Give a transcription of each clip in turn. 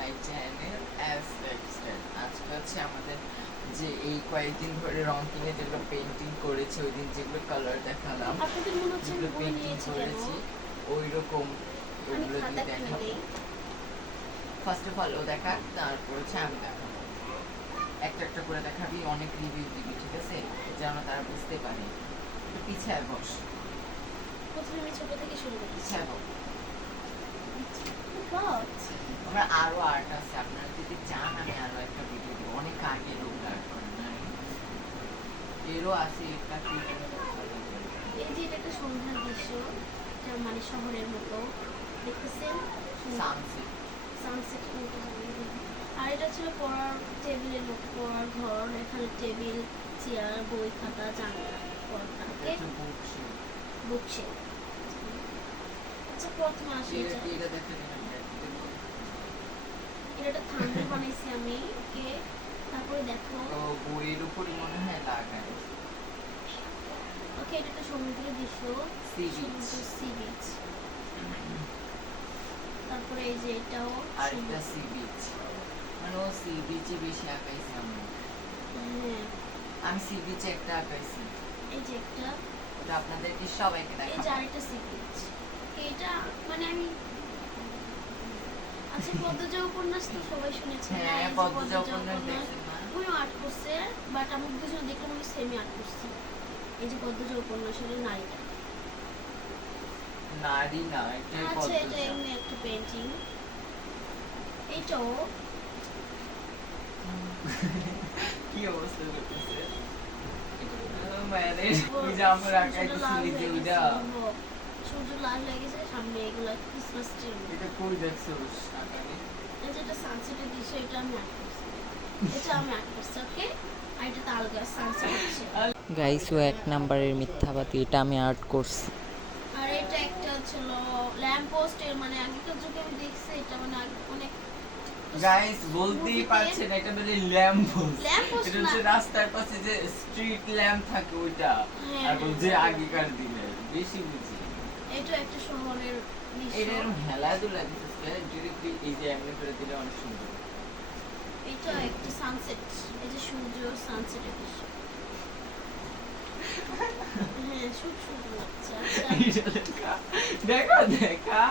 My channel lifestyle আজকে হচ্ছে আমাদের যে এই কয়েকদিন ধরে রং কিনে যেগুলো পেন্টিং করেছি ওই দিন যেগুলো কালার দেখালাম মনে যেগুলো পেন্টিং করেছি ওই রকম ওগুলো দিয়ে দেখাবো। ফার্স্ট অফ অল ও দেখা তারপর হচ্ছে আমি দেখাবো। একটা একটা করে দেখাবি অনেক রিভিউ দিবি ঠিক আছে? যেন তারা বুঝতে পারে। পিছায় বস। প্রথমে আমি ছোট থেকে শুরু করছি পিছায় বস? আমরা আরও আর্ট আছে আপনারা যদি চান আমি আরও একটা ভিডিও দিব। অনেক আগে লোক আর্ট করেন না এরও আছে একটা এই যে এটা একটা সন্ধ্যার দৃশ্য এটা মানে শহরের মতো। দেখতেছেন? সানসেট সানসেট আর এটা ছিল পড়ার টেবিলের মতো পড়ার ঘর। এখানে টেবিল চেয়ার বই খাতা জানলা পর্দা ওকে বুকশে আচ্ছা প্রথমে আসি এটা এটা। দেখতে এটা একটা বানাইছি আমি ওকে তারপরে দেখো। তো বইয়ের উপরে মনে হয় লাগায় ওকে এটা একটা সমুদ্রের দৃশ্য। Sea beach. সি বিচ তারপরে এই যে এটাও আর সি বিচ মানে ও সি বিচে বেশি আঁকাইছি আমি। আমি সি বিচে একটা আঁকাইছি। এই যে একটা। ওটা আপনাদেরকে সবাইকে এই যে আরেকটা সি বিচ এটা মানে আমি আচ্ছা পদ্মজা উপন্যাস তো সবাই শুনেছে হ্যাঁ পদ্মজা উপন্যাস দেখছেন না উনিও আর্ট করছে বাট আমরা দুজন দেখলাম আমি সেমি আর্ট করছি। এই যে পদ্মজা উপন্যাসের নারীটা নারী না এটাই আচ্ছা এটা এমনি একটা পেন্টিং এইটাও? কি অবস্থা করতেছে? মানে আমরা সূর্য লাল হয়ে গেছে সামনে এগুলো ক্রিসমাস ট্রি এটা কই দেখছ আঁকানি এই যেটা সানসেটের দৃশ্য এটা আমি আর্ট করছি। এটা আমি আর্ট করছি ওকে আর এটা তাল গাছ সানসেট হচ্ছে গাইস ও এক নাম্বারের মিথ্যাবাদী এটা আমি আর্ট করছি। আর এটা একটা ছিল ল্যাম্প পোস্টের মানে আগেকার যুগে আমি দেখছি এটা মানে অনেক গাইস বলতেই পারছেন এটা মানে ল্যাম্প post এটা হচ্ছে রাস্তার পাশে যে স্ট্রিট ল্যাম্প থাকে ওইটা। এখন হ্যাঁ, যে হ্যাঁ। আগেকার দিনে বেশি বুঝি। একটা শহরের দৃশ্য এটা এরকম হেলাদুলা যদি তুই এই যে এমনি করে দিলে অনেক সুন্দর। এটা একটা সানসেট এই যে সূর্য সানসেটের দৃশ্য। হ্যাঁ খুব সুন্দর লাগছে আচ্ছা। দেখা দেখা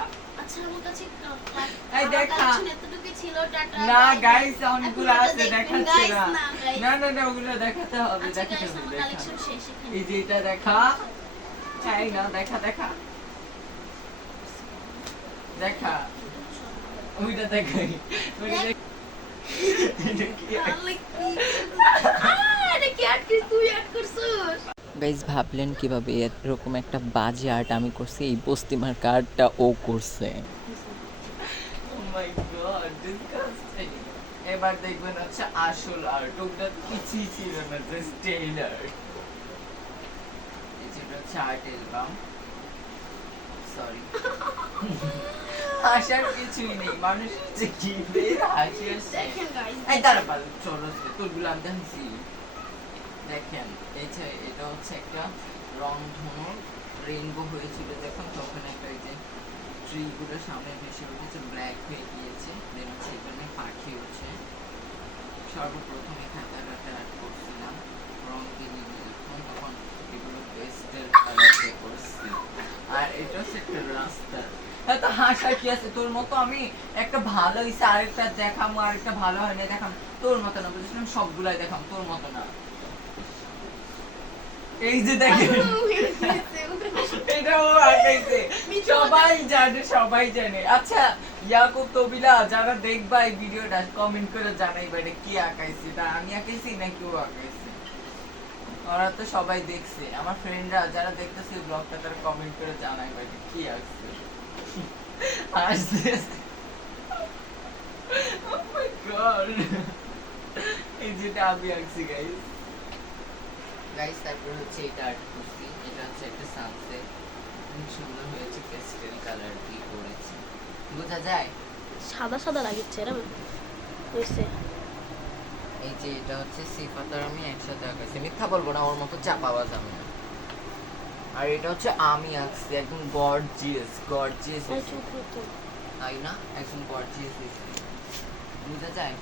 আচ্ছা আমার কাছে কা- কা- এই দেখা। collection ছিল টাটা না গাইস অনেকগুলো আছে দেখাচ্ছে না। না, না না না ওগুলো দেখাতে হবে দেখাতে হবে আমার শেষ এই যে এটা দেখা। চাই না দেখা দেখা। দেখা। ওইটা দেখাই। ওইটা দেখ? গাইজ ভাবলেন কীভাবে এরকম একটা বাজে আর্ট আমি করছি? এই বস্তিমার কার্ডটা ও করছে। এবার দেখবেন হচ্ছে আসল আর্ট ওটা তো কিছুই ছিল না জাস্ট টেইল আর্ট যেটা হচ্ছে আর্ট অ্যালবাম সরি হাসার কিছুই নেই মানুষ হচ্ছে কি বের হাসি আসছে। এই দাঁড়া পাল চলো তোর গুলাম দেখাচ্ছি দেখেন এই যে এটা হচ্ছে একটা রং ধনু রেইনবো হয়েছিল যখন তখন একটা এই যে ট্রি গুলো সামনে ভেসে উঠেছে ব্ল্যাক হয়ে গিয়েছে দেন হচ্ছে এখানে পাখি উঠছে। সর্বপ্রথম আর্ট করছিলাম রং কিনে যখন তখন এগুলো পেস্টেল কালার করছি আর এটা হচ্ছে একটা রাস্তা। এত হাসা কি আছে? তোর মতো আমি একটা ভালো হইছে আরেকটা দেখাম আরেকটা ভালো হয় না দেখাম। তোর মতো না বুঝছিলাম? সবগুলাই দেখাম তোর মতো না। এই যে দেখেন। এটা আঁকাইছে সবাই জানে সবাই জানে। আচ্ছা ইয়াকুব তবিলা যারা দেখবা এই ভিডিওটা কমেন্ট করে জানাইবা এটা কি আঁকাইছে তা আমি আঁকাইছি নাকি ও আঁকাইছে। ওরা তো সবাই দেখছে। আমার ফ্রেন্ডরা যারা দেখতেছে ব্লগটা তারা কমেন্ট করে জানাইবা এটা কি আঁকছে হাসতে Oh my God! এই যেটা আমি আঁকছি গাইস গাইস তারপর হচ্ছে এটা আর্ট করছি। এটা হচ্ছে একটা সানসেট খুব সুন্দর হয়েছে পেস্টেল কালার দিয়ে করেছি। বোঝা যায়? সাদা সাদা লাগিচ্ছে এরকম। হয়েছে। এই যে এটা হচ্ছে সিফাত আর আমি একসাথে আঁকাইছি। মিথ্যা বলব না ওর মতো চাপাবাজ আমি না। আর এটা হচ্ছে আমি আঁকছি একদম গর্জিয়াস গর্জিয়াস তাই না? একদম গর্জিয়াস বোঝা যায়?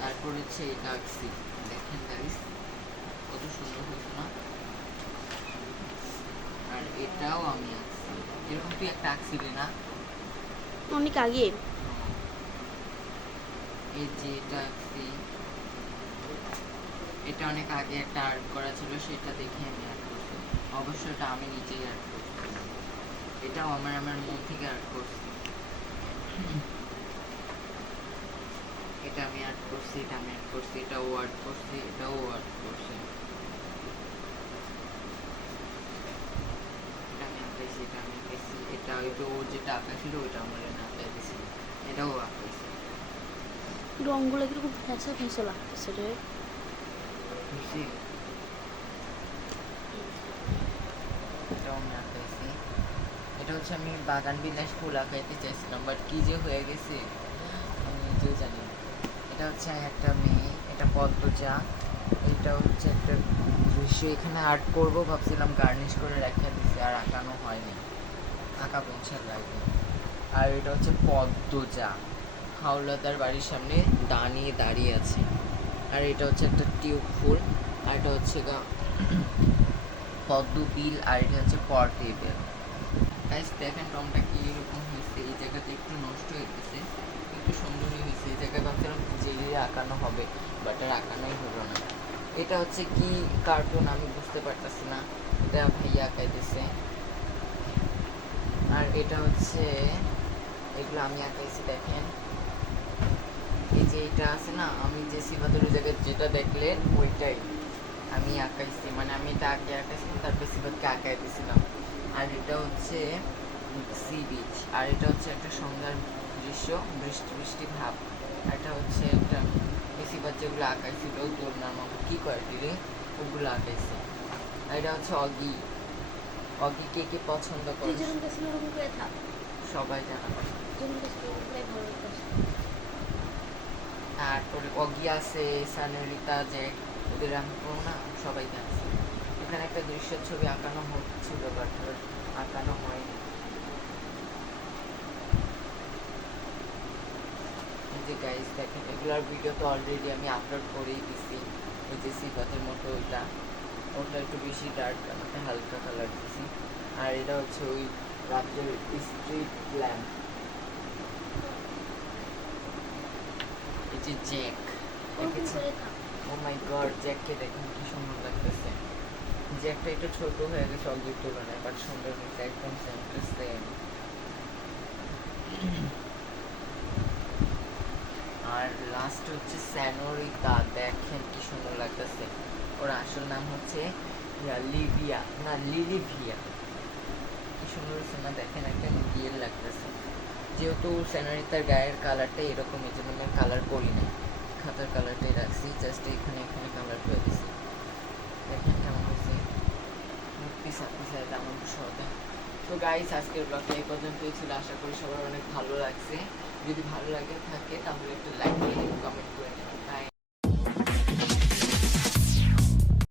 তারপর হচ্ছে এটা আঁকছি। দেখেন গাইস কত সুন্দর হয়েছে না? আর এটাও আমি আঁকছি। এরকম তুই একটা আঁকছিলি না? অনেক আগে। এই যে এটা এটা অনেক আগে একটা আর্ট করা ছিল, সেটা দেখে আমি আর্ট করছি। অবশ্য এটা আমি নিজেই আর্ট করছি। এটাও আমার আমার মন থেকে আর্ট করছি। এটা আমি আর্ট করছি, এটা আমি আর্ট করছি, এটাও আর্ট করছি, এটাও আর্ট করছি। এটা আমি এটা ওই যে ও যেটা আঁকা ছিল, ওইটা আমার আঁকাই দিছি এটাও আঁকাইছি। রঙগুলো কীরকম ফ্যাসা ফ্যাসা লাগতেছে রে। এটা হচ্ছে আমি বাগান বিলাস ফুল আঁকাইতে চাইছিলাম বাট কি যে হয়ে গেছে, আমি নিজেও জানি এটা হচ্ছে একটা মেয়ে, এটা পদ্মজা এটা হচ্ছে একটা দৃশ্য এখানে আর্ট করব, ভাবছিলাম গার্নিশ করে রেখে দিছি, আর আঁকানো হয়নি। আঁকা পৌঁছার লাগে আর এটা হচ্ছে পদ্মজা হাওলাদার বাড়ির সামনে দাঁড়িয়ে দাঁড়িয়ে আছে। আর এটা হচ্ছে একটা টিউব ফুল, আর এটা হচ্ছে পদ্ম বিল, আর এটা হচ্ছে পর্টেবল গাইস দেখেন রংটা কি এরকম হয়েছে। এই জায়গাতে একটু নষ্ট হয়ে গেছে। একটু সুন্দরই হয়েছে। এই জায়গায় ভাবছিলাম জেলে আঁকানো হবে বাট আর আঁকানোই হলো না। এটা হচ্ছে কি কার্টুন আমি বুঝতে পারতেছি না। এটা ভাইয়া আঁকাইতেছে। আর এটা হচ্ছে, এগুলো আমি আঁকাইছি, দেখেন। এই যে এটা আছে না আমি যে সিবাদুরের জায়গায় যেটা দেখলেন ওইটাই আমি আঁকাইছি। মানে আমি এটা আগে আঁকাইছিলাম তারপরে সিবাদকে আঁকাই দিয়েছিলাম আর এটা হচ্ছে সি বিচ আর এটা হচ্ছে একটা সন্ধ্যার দৃশ্য বৃষ্টি বৃষ্টি ভাব। এটা হচ্ছে একটা বেশিরভাগ যেগুলো আঁকাইছিল দোলনার মতো কী কোয়ালিটি দিলে? ওগুলো আঁকাইছে। আর এটা হচ্ছে অগি। অগি কে কে পছন্দ করে সবাই জানাবে যেরকম গেছিল ওরকম করে ভালো লাগতেছে তারপরে অগি আছে সানেরিতা যে ওদের আমি না, সবাই আছে এখানে একটা দৃশ্যের ছবি আঁকানো হচ্ছিল বাট আঁকানো হয়নি। যে গাইস দেখেন, এগুলার ভিডিও তো অলরেডি আমি আপলোড করেই দিছি। ওই যে সিফাতের মতো ওইটা। ওটা একটু বেশি ডার্ক হালকা কালার দিছি। আর এটা হচ্ছে ওই রাজ্যের স্ট্রিট ল্যাম্প এই যে জ্যাক ও মাই গড জ্যাককে দেখুন কি সুন্দর লাগতেছে। জ্যাকটা একটু ছোট হয়ে গেছে অগের তুলনায় বাট সুন্দর হয়েছে একদম সেম টু সেম আর লাস্ট হচ্ছে স্যানোরিতা দেখেন কি সুন্দর লাগতেছে। ওর আসল নাম হচ্ছে লিভিয়া না লিলিভিয়া কি সুন্দর হয়েছে না দেখেন একদম রিয়েল লাগতেছে। যেহেতু স্যানোরিতার গায়ের কালারটা এরকম, এই জন্য আমি কালার করি না খাতার কালারটাই রাখছি জাস্ট এখানে এখানে কালার করে দিছি। দেখেন কেমন হয়েছে। পিস আছে আমার সহজে তো গাইস আজকের ব্লগটা এই পর্যন্তই ছিল। আশা করি সবার অনেক ভালো লাগছে। যদি ভালো লাগে থাকে, তাহলে একটু লাইক দিয়ে কমেন্ট করে